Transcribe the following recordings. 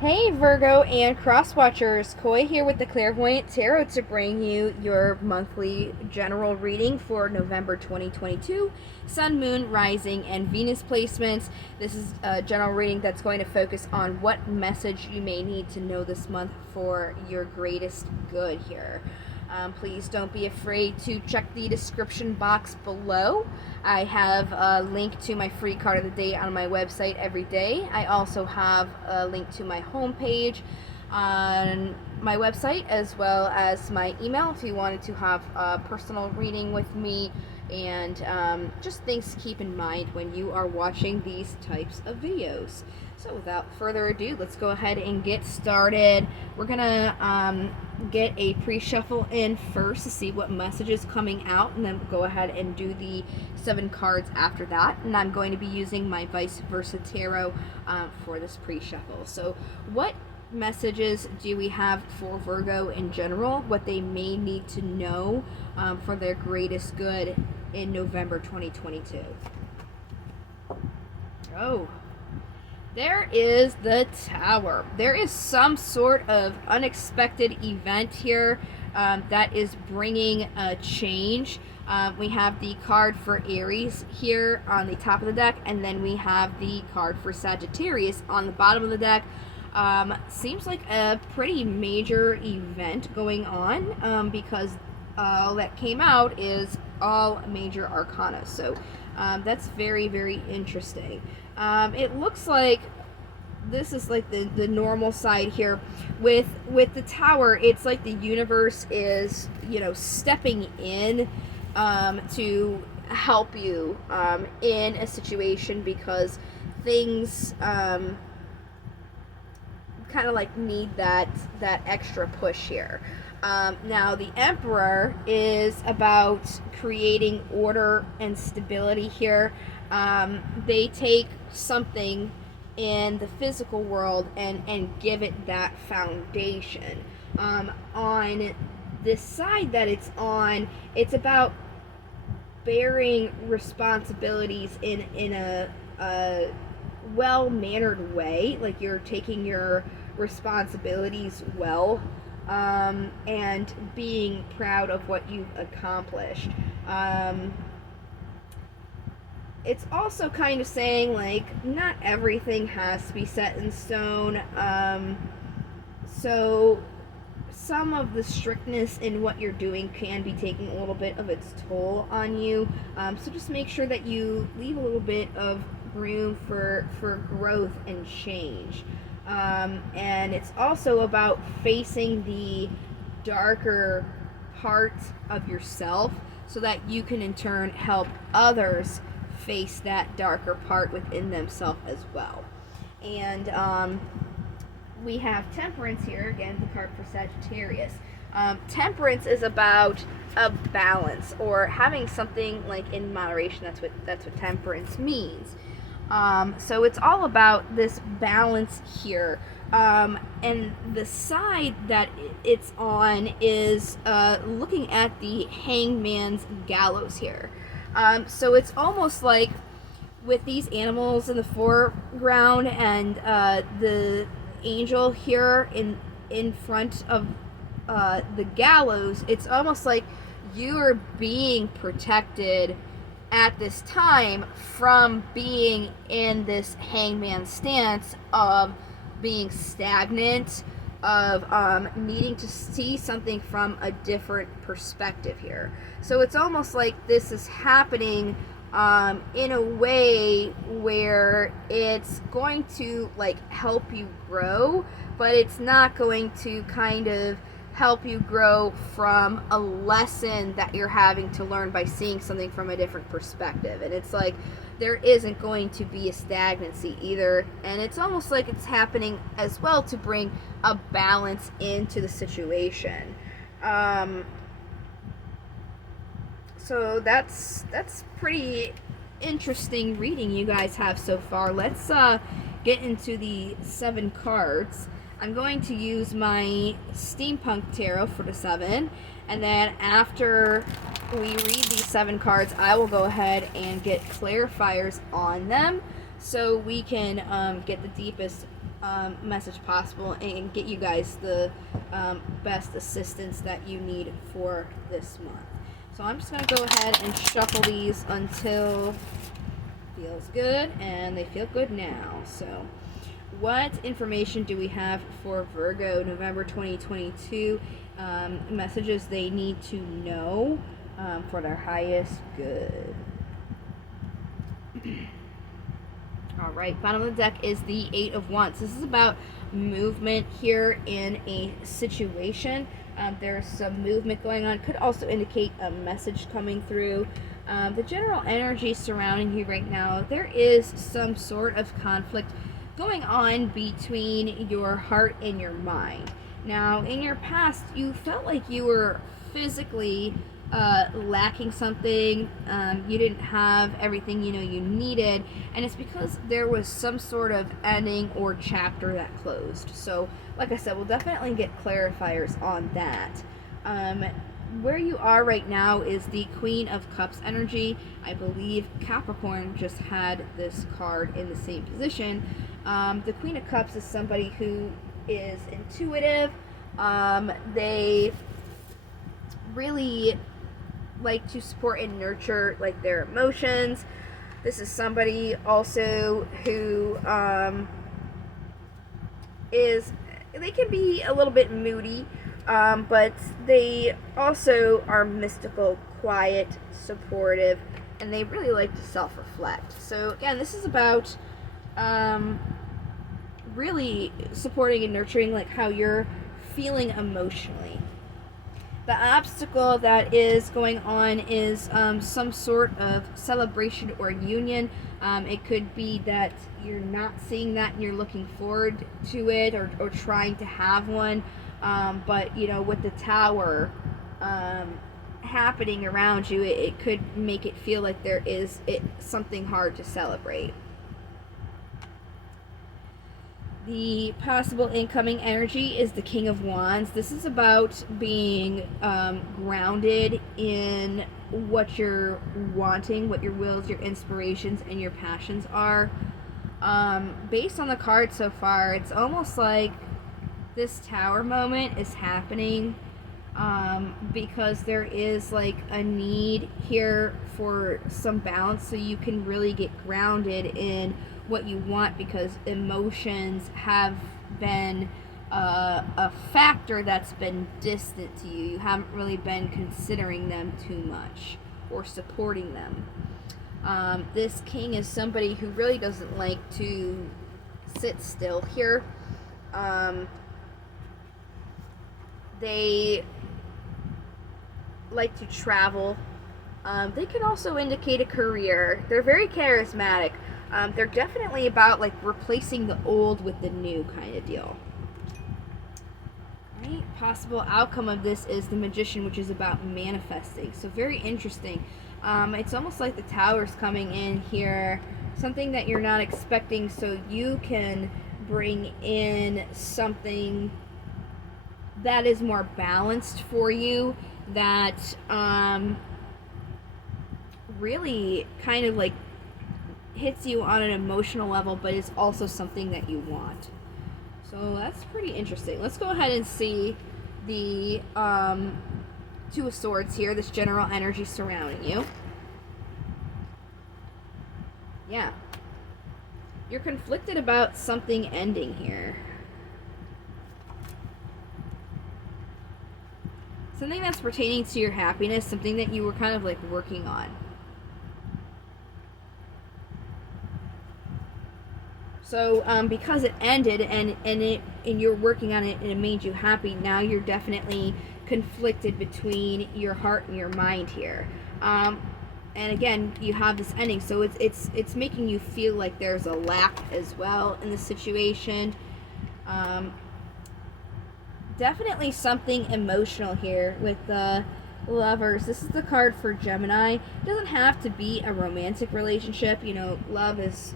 Hey Virgo and Cross Watchers, Koi here with the Clairvoyant Tarot to bring you your monthly general reading for November 2022, Sun, Moon, Rising, and Venus placements. This is a general reading that's going to focus on what message you may need to know this month for your greatest good here. Please don't be afraid to check the description box below. I have a link to my free card of the day on my website every day. I also have a link to my homepage on my website, as well as my email if you wanted to have a personal reading with me, and just things to keep in mind when you are watching these types of videos. So without further ado, let's go ahead and get started. We're gonna get a pre-shuffle in first to see what message is coming out, and then we'll go ahead and do the 7 cards after that. And I'm going to be using my vice versa tarot for this pre-shuffle. So what messages do we have for Virgo in general, what they may need to know for their greatest good in November 2022? Oh, there is the Tower. There is some sort of unexpected event here that is bringing a change. We have the card for Aries here on the top of the deck, and then we have the card for Sagittarius on the bottom of the deck. Seems like a pretty major event going on because all that came out is all major arcana. So that's very, very interesting. It looks like this is like the normal side here. With the Tower, it's like the universe is, stepping in to help you in a situation because things kind of like need that extra push here. Now the Emperor is about creating order and stability here. They take something in the physical world and give it that foundation. On this side that it's on, it's about bearing responsibilities in a well-mannered way, like you're taking your responsibilities well, and being proud of what you've accomplished. It's also kind of saying, like, not everything has to be set in stone. So some of the strictness in what you're doing can be taking a little bit of its toll on you. So just make sure that you leave a little bit of room for growth and change. And it's also about facing the darker part of yourself so that you can in turn help others face that darker part within themselves as well. And we have Temperance here, again, the card for Sagittarius. Temperance is about a balance, or having something like in moderation. That's what temperance means. So it's all about this balance here. And the side that it's on is looking at the Hangman's Gallows here. So it's almost like with these animals in the foreground and the angel here in front of the gallows, it's almost like you are being protected at this time from being in this hangman stance of being stagnant, of needing to see something from a different perspective here. So it's almost like this is happening in a way where it's going to like help you grow, but it's not going to kind of help you grow from a lesson that you're having to learn by seeing something from a different perspective. And it's like there isn't going to be a stagnancy either, and it's almost like it's happening as well to bring a balance into the situation. So that's pretty interesting reading you guys have so far. Let's get into the 7 cards. I'm going to use my Steampunk Tarot for the 7, and then after we read these 7 cards, I will go ahead and get clarifiers on them so we can get the deepest message possible and get you guys the best assistance that you need for this month. So I'm just going to go ahead and shuffle these until feels good, and they feel good now. So what information do we have for Virgo November 2022? Messages they need to know for their highest good. All right, bottom of the deck is the Eight of Wands. This is about movement here in a situation. There's some movement going on. Could also indicate a message coming through. The general energy surrounding you right now, there is some sort of conflict going on between your heart and your mind. Now, in your past, you felt like you were physically lacking something. You didn't have everything you needed, and it's because there was some sort of ending or chapter that closed. So like I said, we'll definitely get clarifiers on that. Where you are right now is the Queen of Cups energy. I believe Capricorn just had this card in the same position. The Queen of Cups is somebody who is intuitive. They really like to support and nurture like their emotions. This is somebody also who they can be a little bit moody, but they also are mystical, quiet, supportive, and they really like to self-reflect. So again, this is about really supporting and nurturing like how you're feeling emotionally. The obstacle that is going on is some sort of celebration or union. It could be that you're not seeing that and you're looking forward to it, or trying to have one. But with the Tower happening around you, it could make it feel like there is something hard to celebrate. The possible incoming energy is the King of Wands. This is about being grounded in what you're wanting, what your wills, your inspirations, and your passions are. Based on the card so far, it's almost like this Tower moment is happening because there is like a need here for some balance so you can really get grounded in what you want, because emotions have been a factor that's been distant to you. You haven't really been considering them too much or supporting them. This king is somebody who really doesn't like to sit still here. They like to travel. They can also indicate a career. They're very charismatic. They're definitely about like replacing the old with the new kind of deal. Right? Possible outcome of this is the Magician, which is about manifesting. So very interesting. It's almost like the Tower's coming in here, something that you're not expecting, so you can bring in something that is more balanced for you, that really kind of like hits you on an emotional level, but is also something that you want. So that's pretty interesting. Let's go ahead and see the Two of Swords here, this general energy surrounding you. Yeah. You're conflicted about something ending here. Something that's pertaining to your happiness, something that you were kind of like working on. So because it ended and you're working on it and it made you happy, now you're definitely conflicted between your heart and your mind here. And again, you have this ending, so it's making you feel like there's a lack as well in the situation. Definitely something emotional here with the Lovers. This is the card for Gemini. It doesn't have to be a romantic relationship. Love is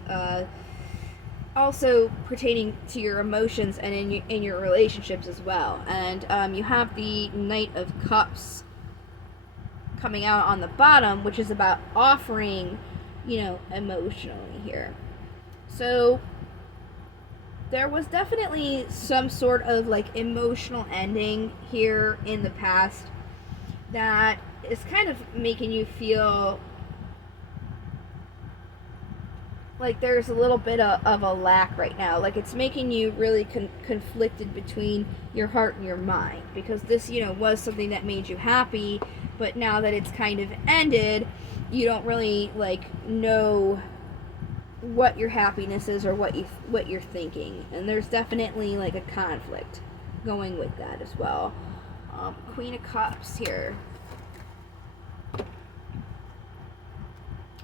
also pertaining to your emotions and in your relationships as well. And you have the Knight of Cups coming out on the bottom, which is about offering, emotionally here. So there was definitely some sort of like emotional ending here in the past that is kind of making you feel like there's a little bit of a lack right now. Like it's making you really conflicted between your heart and your mind, because this, was something that made you happy, but now that it's kind of ended, you don't really like know what your happiness is or what you're thinking, and there's definitely like a conflict going with that as well. Queen of Cups here.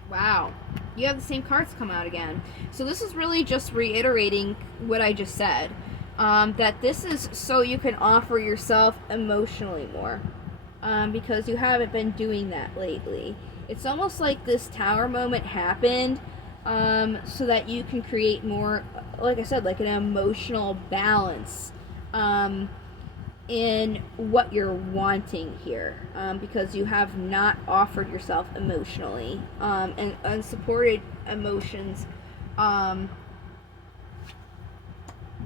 Wow, you have the same cards come out again. So this is really just reiterating what I just said, that this is so you can offer yourself emotionally more, because you haven't been doing that lately. It's almost like this tower moment happened, so that you can create more, like I said, like an emotional balance in what you're wanting here, because you have not offered yourself emotionally, and unsupported emotions,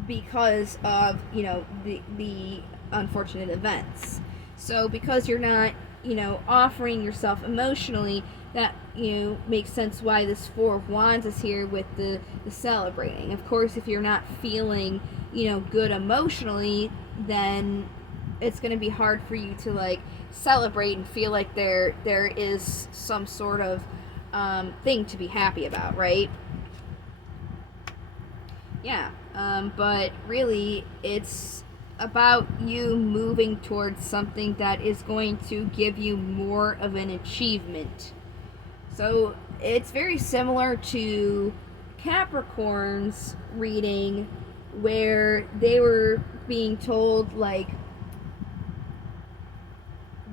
because of the unfortunate events. So because you're not offering yourself emotionally, that makes sense why this Four of Wands is here with the celebrating. Of course, if you're not feeling good emotionally, then it's going to be hard for you to like celebrate and feel like there is some sort of thing to be happy about, right? Yeah, but really it's about you moving towards something that is going to give you more of an achievement. So it's very similar to Capricorn's reading, where they were being told like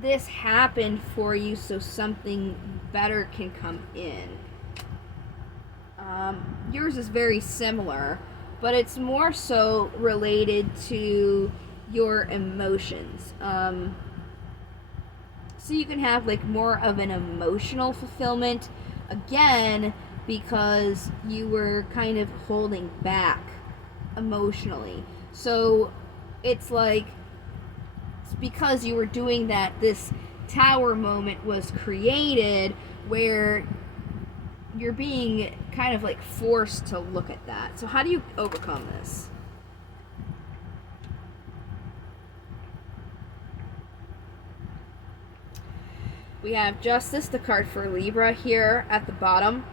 this happened for you so something better can come in. Yours is very similar, but it's more so related to your emotions. So you can have like more of an emotional fulfillment, again, because you were kind of holding back emotionally. So it's like it's because you were doing that, this tower moment was created where you're being kind of like forced to look at that. So how do you overcome this? We have Justice, the card for Libra, here at the bottom.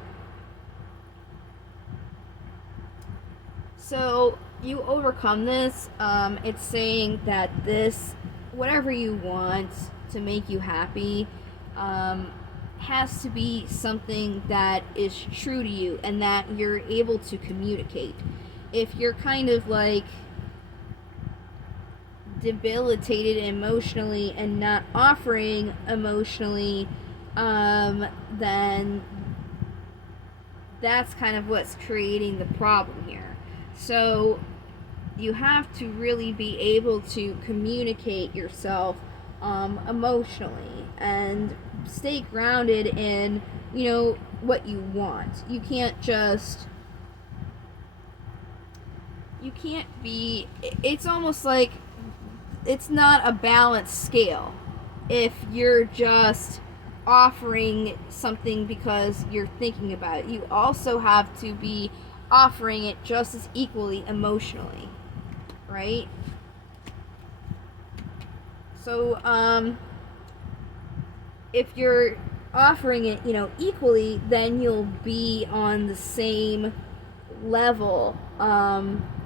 So you overcome this. It's saying that this, whatever you want to make you happy, has to be something that is true to you and that you're able to communicate. If you're kind of like debilitated emotionally and not offering emotionally, then that's kind of what's creating the problem here. So you have to really be able to communicate yourself emotionally and stay grounded in what you want. You can't be, it's almost like it's not a balanced scale if you're just offering something because you're thinking about it. You also have to be offering it just as equally emotionally, right? So if you're offering it equally, then you'll be on the same level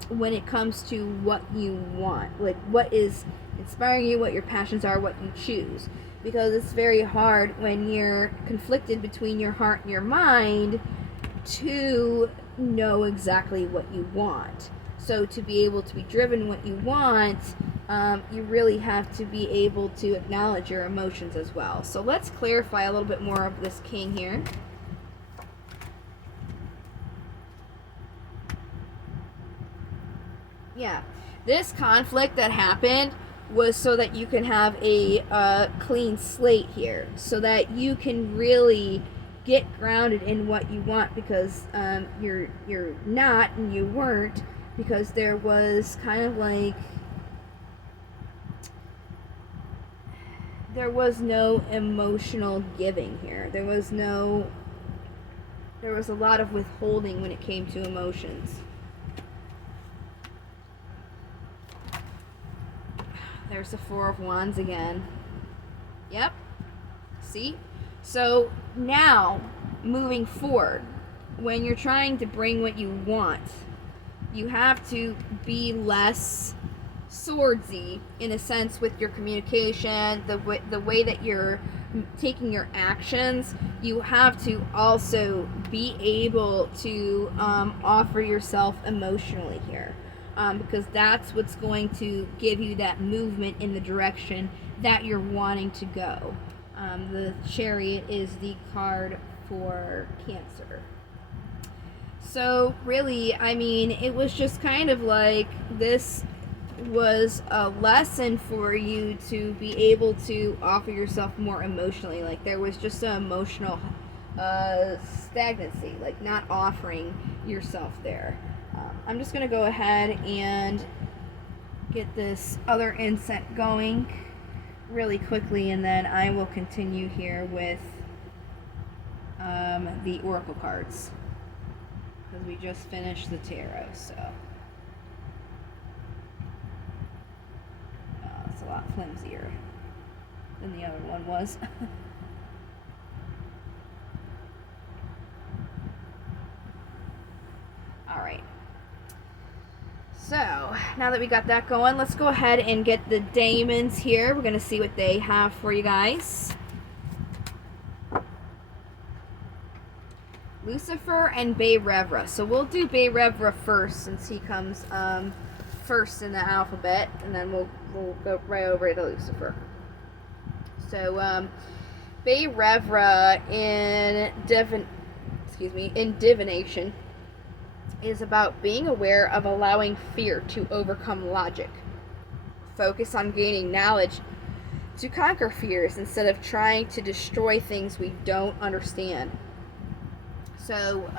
when it comes to what you want, like what is inspiring you, what your passions are, what you choose. Because it's very hard when you're conflicted between your heart and your mind to know exactly what you want. So to be able to be driven what you want, you really have to be able to acknowledge your emotions as well. So let's clarify a little bit more of this king here. Yeah, this conflict that happened was so that you can have a clean slate here, so that you can really get grounded in what you want, because you're not and you weren't because there was kind of like, there was no emotional giving here. There was a lot of withholding when it came to emotions. There's the Four of Wands again. Yep. See? So now, moving forward, when you're trying to bring what you want, you have to be less swordsy in a sense with your communication, the way that you're taking your actions. You have to also be able to offer yourself emotionally here, because that's what's going to give you that movement in the direction that you're wanting to go. The Chariot is the card for Cancer. So really, I mean, it was just kind of like, this was a lesson for you to be able to offer yourself more emotionally. Like, there was just an emotional stagnancy, like not offering yourself there. I'm just going to go ahead and get this other incense going really quickly, and then I will continue here with the oracle cards, because we just finished the tarot. So it's a lot flimsier than the other one was. Alright, so now that we got that going, let's go ahead and get the daemons here. We're going to see what they have for you guys. Lucifer and Beirevra. So we'll do Beirevra first, since he comes first in the alphabet, and then we'll go right over to Lucifer. So Beirevra in divination is about being aware of allowing fear to overcome logic. Focus on gaining knowledge to conquer fears instead of trying to destroy things we don't understand. So,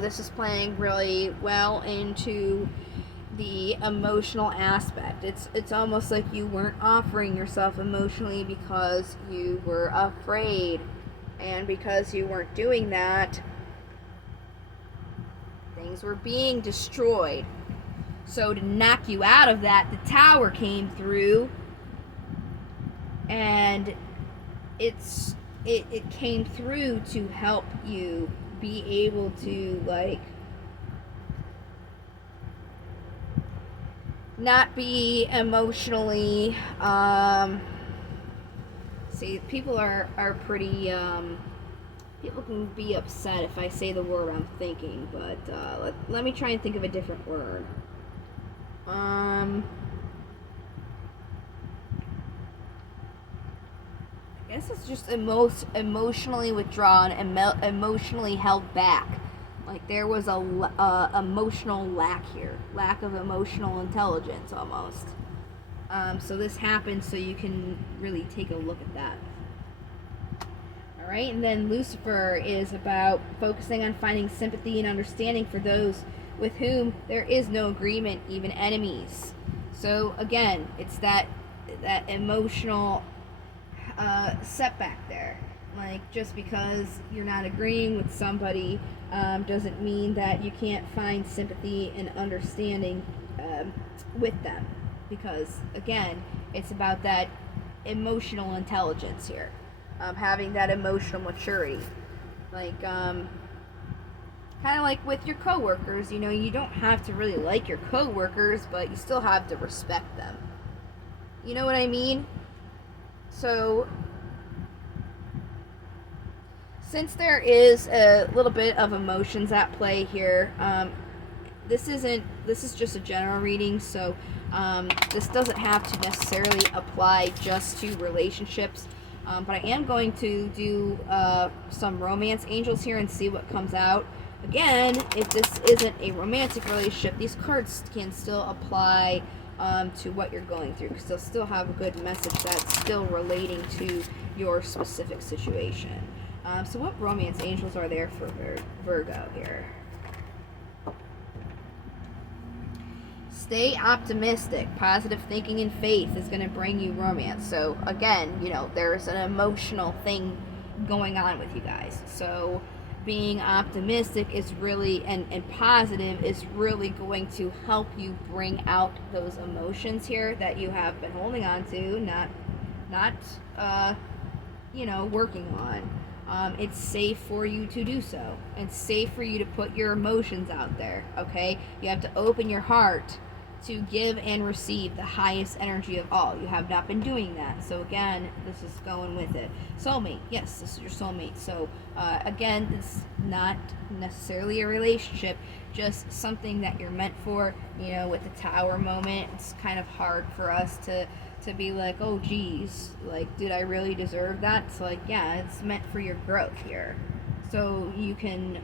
this is playing really well into the emotional aspect. It's almost like you weren't offering yourself emotionally because you were afraid. And because you weren't doing that, things were being destroyed. So to knock you out of that, the Tower came through, and it came through to help you be able to, like, not be emotionally see, people are pretty people can be upset if I say the word I'm thinking, but let me try and think of a different word. I guess it's just emotionally withdrawn and emotionally held back. Like, there was a emotional lack here, lack of emotional intelligence almost. So this happened so you can really take a look at that. Alright, and then Lucifer is about focusing on finding sympathy and understanding for those with whom there is no agreement, even enemies. So again, it's that emotional setback there. Like, just because you're not agreeing with somebody doesn't mean that you can't find sympathy and understanding with them. Because, again, it's about that emotional intelligence here. Having that emotional maturity. Like, kind of like with your coworkers, you don't have to really like your coworkers, but you still have to respect them. You know what I mean? So, since there is a little bit of emotions at play here, this is just a general reading, so this doesn't have to necessarily apply just to relationships. But I am going to do some romance angels here and see what comes out. Again, if this isn't a romantic relationship, these cards can still apply to what you're going through, because they'll still have a good message that's still relating to your specific situation. So what romance angels are there for Virgo here? Stay optimistic. Positive thinking and faith is going to bring you romance. So again, you know, there's an emotional thing going on with you guys. So being optimistic is really and positive is really going to help you bring out those emotions here that you have been holding on to, not you know, working on. It's safe for you to do so. It's safe for you to put your emotions out there, okay? You have to open your heart to give and receive the highest energy of all. You have not been doing that. So again, this is going with it. Soulmate, yes, this is your soulmate. So again, it's not necessarily a relationship, just something that you're meant for. You know, with the Tower moment, it's kind of hard for us to be like, oh geez, like, did I really deserve that? It's like, yeah, it's meant for your growth here. So you can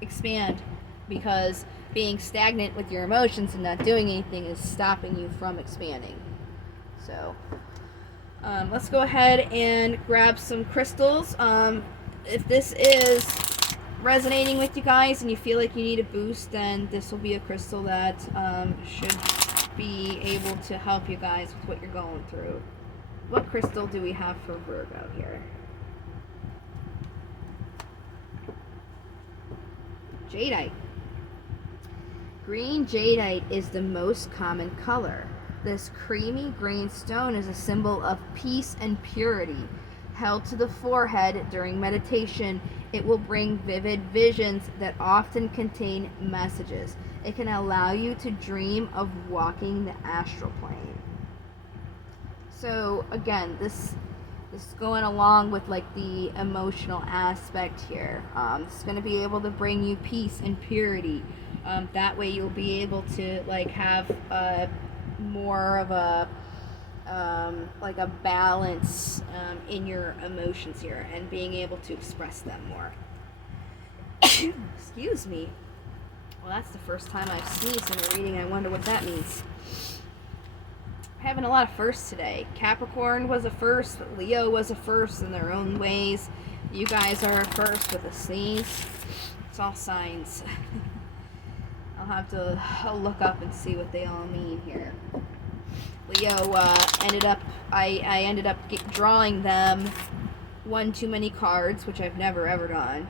expand, because being stagnant with your emotions and not doing anything is stopping you from expanding. So let's go ahead and grab some crystals. If this is resonating with you guys and you feel like you need a boost, then this will be a crystal that should be able to help you guys with what you're going through. What crystal do we have for Virgo here? Jadeite. Green jadeite is the most common color. This creamy green stone is a symbol of peace and purity. Held to the forehead during meditation, it will bring vivid visions that often contain messages. It can allow you to dream of walking the astral plane. So again, this is going along with like the emotional aspect here. It's going to be able to bring you peace and purity. That way you'll be able to like have more of a like a balance in your emotions here, and being able to express them more. Excuse me. Well, that's the first time I've sneezed in a reading. I wonder what that means. Having a lot of firsts today. Capricorn was a first, Leo was a first in their own ways. You guys are a first with a sneeze. It's all signs. I'll have to look up and see what they all mean here. Leo I ended up drawing them one too many cards, which I've never ever done.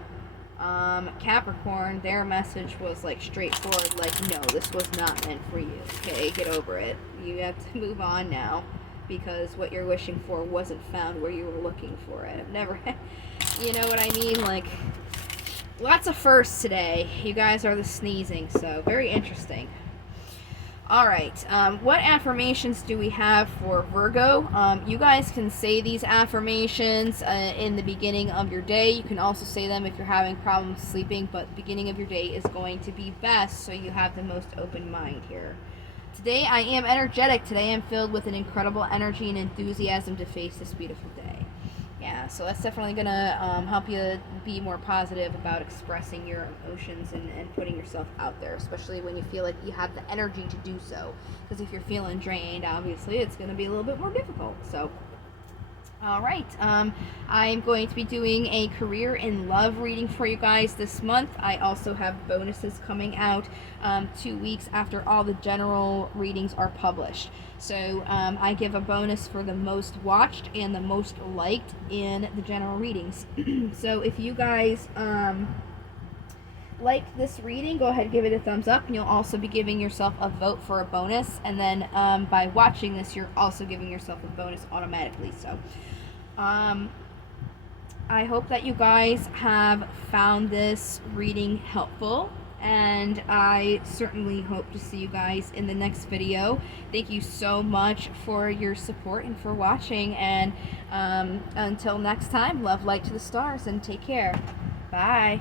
Capricorn, their message was like straightforward, like, no, this was not meant for you. Okay, get over it. You have to move on now, because what you're wishing for wasn't found where you were looking for it. I've never, you know what I mean? Like, lots of firsts today. You guys are the sneezing, so very interesting. Alright, what affirmations do we have for Virgo? You guys can say these affirmations in the beginning of your day. You can also say them if you're having problems sleeping, but the beginning of your day is going to be best, so you have the most open mind here. Today I am energetic. Today I'm filled with an incredible energy and enthusiasm to face this beautiful day. Yeah, so that's definitely going to help you be more positive about expressing your emotions and putting yourself out there, especially when you feel like you have the energy to do so. Because if you're feeling drained, obviously, it's going to be a little bit more difficult. So, all right, I'm going to be doing a career and love reading for you guys this month. I also have bonuses coming out 2 weeks after all the general readings are published. So I give a bonus for the most watched and the most liked in the general readings. So if you guys like this reading, go ahead and give it a thumbs up, and you'll also be giving yourself a vote for a bonus. And then by watching this, you're also giving yourself a bonus automatically. So I hope that you guys have found this reading helpful, and I certainly hope to see you guys in the next video. Thank you so much for your support and for watching, and until next time, love, light to the stars, and take care. Bye.